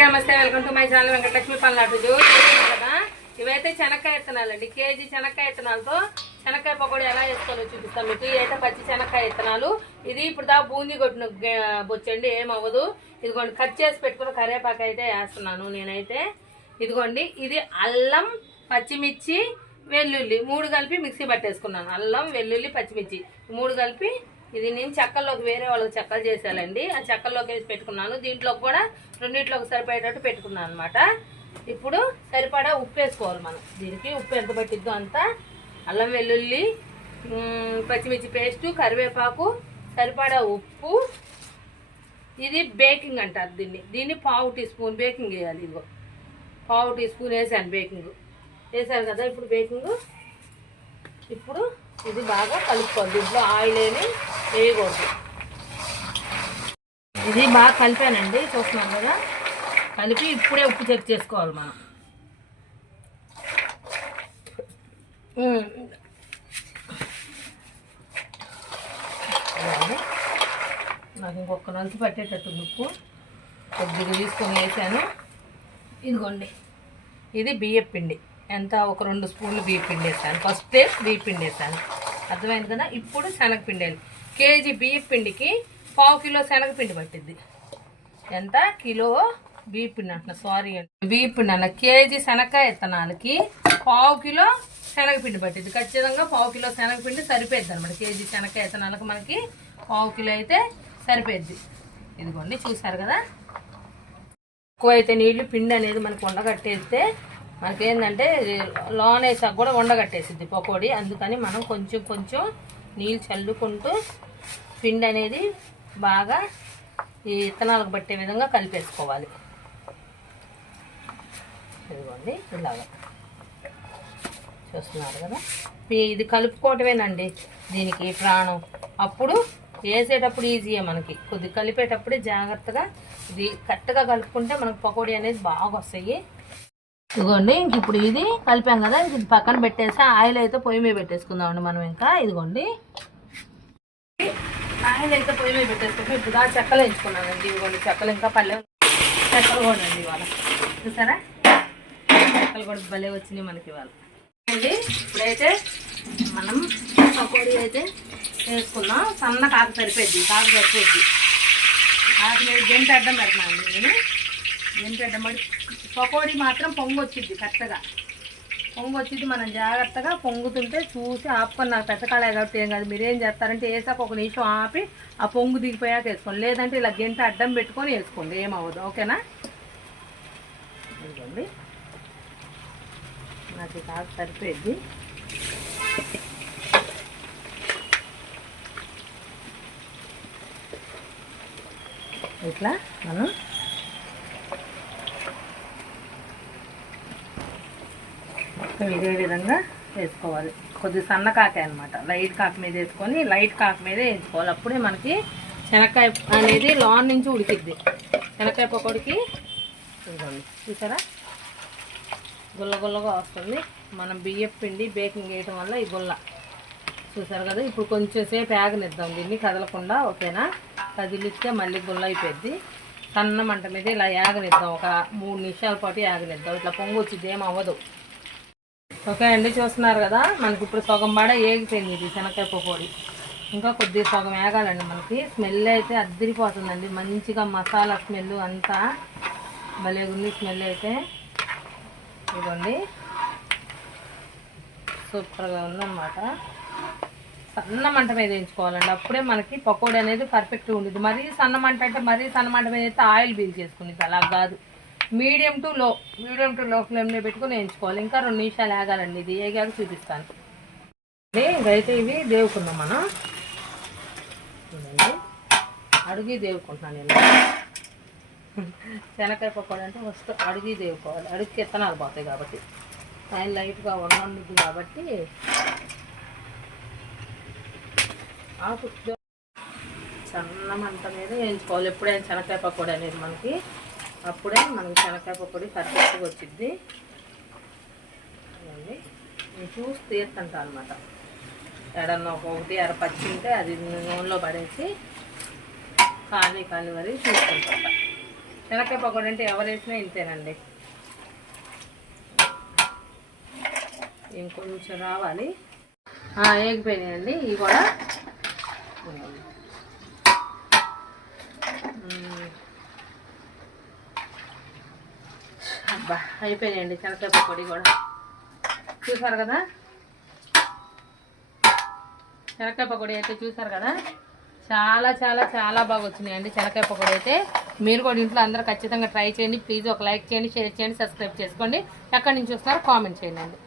నమస్తే, welcome to my channel Venkatalakshmi Palnadu. కదా ఇవైతే శనక్కాయ విత్తనాలండి. కేజీ శనక్కాయ విత్తనాలతో శనక్కాయ పకోడీ ఎలా వేసుకోవాలో చూపిస్తాం మీకు. ఇవైతే పచ్చి శనక్కాయ విత్తనాలు. ఇది ఇప్పుడు దా బూందీ కొట్టిన బొచ్చండి, ఏమవ్వదు. ఇదిగోండి కట్ చేసి పెట్టుకున్న కరివేపాకు అయితే వేస్తున్నాను నేనైతే. ఇదిగోండి ఇది అల్లం, పచ్చిమిర్చి, వెల్లుల్లి 3 కలిపి మిక్సీ పట్టేసుకున్నాను. అల్లం, వెల్లుల్లి, పచ్చిమిర్చి 3 కలిపి ఇది నేను చెక్కల్లోకి వేరే వాళ్ళకి చెక్కలు చేసేయాలండి. ఆ చెక్కల్లోకి వేసి పెట్టుకున్నాను. దీంట్లో కూడా రెండింటిలోకి సరిపోయేటట్టు పెట్టుకున్నాను అనమాట. ఇప్పుడు సరిపడా ఉప్పు వేసుకోవాలి మనం. దీనికి ఉప్పు ఎంత పట్టిద్దో అంత. అల్లం, వెల్లుల్లి, పచ్చిమిర్చి పేస్టు, కరివేపాకు, సరిపడా ఉప్పు. ఇది బేకింగ్ అంటారు దీన్ని 1/2 టీ స్పూన్ బేకింగ్ వేయాలి. ఇదిగో 1/2 టీ స్పూన్ వేసాను బేకింగ్. వేసాను కదా ఇప్పుడు బేకింగ్. ఇప్పుడు ఇది బాగా కలుపుకోవాలి. దీంట్లో ఆయిల్ ఏమి వేయకూడదు. ఇది బాగా కలిపానండి, చూస్తున్నాం కదా. కలిపి ఇప్పుడే ఉప్పు చెక్ చేసుకోవాలి మనం. నాకు ఇంకొక నంచు పట్టేటట్టు ఉప్పు కొద్దిగా తీసుకొని వేసాను. ఇదిగోండి ఇది బియ్యం పిండి. ఎంత ఒక 2 స్పూన్లు బియ్యం పిండి వేసాను. ఫస్ట్ బియ్యం పిండి వేసాను, అర్థమైంది కదా. ఇప్పుడు శనగపిండి వేయాలి. కేజీ బియ్యం పిండికి 1/2 కిలో శనగపిండి పట్టిద్ది. ఎంత కిలో బియ్యం పిండి అంటున్నా, సారీ అండి, బియ్యం పిండి అన్న. కేజీ శనక్కాయ విత్తనాలకి 1/2 కిలో శనగపిండి పట్టిద్ది. ఖచ్చితంగా 1/2 కిలో శనగపిండి సరిపోద్ది అనమాట. కేజీ శనక్కాయ విత్తనాలకు మనకి 1/2 కిలో అయితే సరిపోద్ది. ఇదిగోండి చూసారు కదా. ఎక్కువైతే నీళ్ళు పిండి అనేది మనకు ఉండగట్టేస్తే మనకేంటంటే లోనేసాక కూడా ఉండగట్టేసిద్ది పకోడీ. అందుకని మనం కొంచెం కొంచెం నీళ్ళు చల్లుకుంటూ పిండి అనేది బాగా ఈ విత్తనాలకు పట్టే విధంగా కలిపేసుకోవాలి. ఇదిగోండి ఇలాగా చూస్తున్నారు కదా. ఇది కలుపుకోవటమేనండి దీనికి ప్రాణం. అప్పుడు వేసేటప్పుడు ఈజీయే మనకి. కొద్దిగా కలిపేటప్పుడే జాగ్రత్తగా ఇది కరెక్ట్గా కలుపుకుంటే మనకు పకోడీ అనేది బాగా వస్తాయి. ఇదిగోండి ఇంక ఇప్పుడు ఇది కలిపాం కదా, ఇంక ఇది పక్కన పెట్టేసి ఆయిల్ అయితే పొయ్యి మీద పెట్టేసుకుందామండి మనం. ఇంకా ఇదిగోండి ఆయిల్ అయితే పొయ్యి మీద పెట్టేసుకుంటాం. ఇప్పుడు ఆ చెక్కలు వేయించుకున్నానండి. ఇదిగోండి చెక్కలు, ఇంకా పల్లె చెక్కలు కూడా అండి ఇవాళ. చూసారా చెక్కలు కూడా భలే వచ్చినాయి మనకి ఇవాళ. ఇప్పుడైతే మనం పకోడీ అయితే వేసుకున్నాం. సన్న కాకు సరిపోద్ది, కాకు సరిపోద్ది. కాకు మీద గంట అడ్డం పెడుతున్నానండి నేను. గంట అడ్డం పడి పకోడీ మాత్రం పొంగు వచ్చింది, కరెక్ట్గా పొంగు వచ్చింది. మనం జాగ్రత్తగా పొంగుతుంటే చూసి ఆపుకొని, నాకు పెద్దకాలే కాబట్టి ఏం కాదు. మీరేం చేస్తారంటే వేసాక 1 నిమిషం ఆపి ఆ పొంగు దిగిపోయాక వేసుకోండి. లేదంటే ఇలా గంట అడ్డం పెట్టుకొని వేసుకోండి, ఏమవ్వదు. ఓకేనా. ఇదిగోండి నాకు ఈ కాకు సరిపోయింది. ఇట్లా మనం ఇదే విధంగా వేసుకోవాలి. కొద్దిగా సన్న కాకే అనమాట. లైట్ కాకు మీద వేసుకొని లైట్ కాకు మీదే వేసుకోవాలి. అప్పుడే మనకి శనక్కాయ అనేది లోన్ నుంచి ఉడికిద్ది. శనక్కాయ పకోడీకి ఇదిగోండి చూసారా గుల్ల గుల్లగా వస్తుంది. మనం బియ్యం పిండి బేకింగ్ వేయడం వల్ల ఈ గుల్ల చూసారు కదా. ఇప్పుడు కొంచెం సేపు ఆగనిద్దాం దీన్ని కదలకుండా. ఓకేనా. కదిలిస్తే మళ్ళీ గుల్ల అయిపోద్ది. సన్న మంట మీద ఇలా ఆగనిద్దాం. ఒక 3 నిమిషాల పాటు ఆగనిద్దాం. ఇట్లా పొంగు వచ్చింది, ఏం అవ్వదు. ఓకే అండి చూస్తున్నారు కదా. మనకి ఇప్పుడు సగం బాడ ఏగిపోయింది ఇది శనక్కాయ పకోడీ. ఇంకా కొద్దిగా సగం ఏగాలండి. మనకి స్మెల్ అయితే అద్దరిపోతుందండి. మంచిగా మసాలా స్మెల్ అంతా భలే ఉంది స్మెల్ అయితే. ఇదిగోండి సూపర్గా ఉందన్నమాట. సన్న మంట మీద వేయించుకోవాలండి. అప్పుడే మనకి పకోడీ అనేది పర్ఫెక్ట్గా ఉంటుంది. మరీ సన్న మంట అంటే మరీ సన్న మంట మీద అయితే ఆయిల్ బీల్ చేసుకునేది. అలా కాదు, మీడియం టు లో ఫ్లేమ్లో పెట్టుకుని వేయించుకోవాలి. ఇంకా 2 నిమిషాలు ఆగాలండి. ఇది ఏగాక చూపిస్తాను. ఇంకైతే ఇవి దేవుకుందాం మనం. అడిగి దేవుకుంటున్నాను నేను. శనక్కాయ పకోడీ అంటే ఫస్ట్ అడిగి దేవుకోవాలి. అడిగి విత్తనాలు పోతాయి కాబట్టి ఆయన లైట్గా వండుద్ది కాబట్టి ఆకు సన్న మంట మీద వేయించుకోవాలి. ఎప్పుడైనా శనక్కాయ పకోడీ అనేది మనకి, అప్పుడే మనకి శనక్కాయ పకోడీ పర్ఫెక్ట్గా వచ్చింది. నేను చూసి తీస్తుంటా అనమాట. ఎడన్నా ఒకటి అరపచ్చి ఉంటే అది నూనెలో పడేసి కాలి వరకు చూసుకుంటా. శనక్కాయ పకోడీ అంటే ఎవరు వేసినా ఇంతేనండి. ఇంకొంచెం రావాలి. ఏగిపోయినాయండి ఇవి కూడా. అబ్బా అయిపోయినాయండి శనక్కాయ పకోడీ కూడా. చూసారు కదా శనక్కాయ పకోడీ అయితే చూసారు కదా, చాలా చాలా చాలా బాగా వచ్చినాయండి శనక్కాయ పకోడీ అయితే. మీరు కూడా ఇంట్లో అందరూ ఖచ్చితంగా ట్రై చేయండి. ప్లీజ్ ఒక లైక్ చేయండి, షేర్ చేయండి, సబ్స్క్రైబ్ చేసుకోండి. ఎక్కడి నుంచి చూస్తున్నారో కామెంట్ చేయండి.